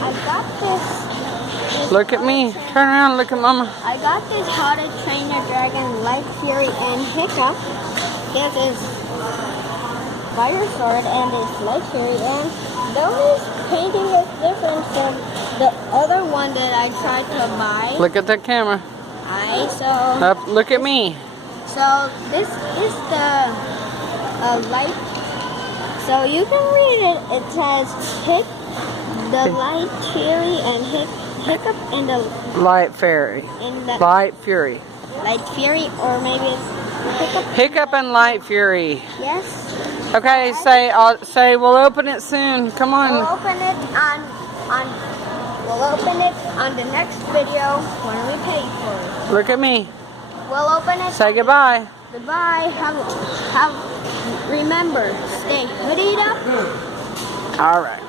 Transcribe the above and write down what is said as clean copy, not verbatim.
I got this. Look at me. Turn around. Look at Mama. I got this How to Train Your Dragon, Light Fury, and Hiccup. He has his fire sword and his Light Fury, and though his painting is different from the other one that I tried to buy. Look at that camera. Look at me. So this is the light. So you can read it. It says the Light Fury and Hiccup and the Light Fairy. Light Fury. Light Fury, or maybe it's Hiccup. Hiccup and Light Fury. Yes. Okay, say we'll open it soon. Come on. We'll open it on the next video when we pay for it. Look at me. We'll open it. Say goodbye. Goodbye. Remember, stay hoodied up. All right.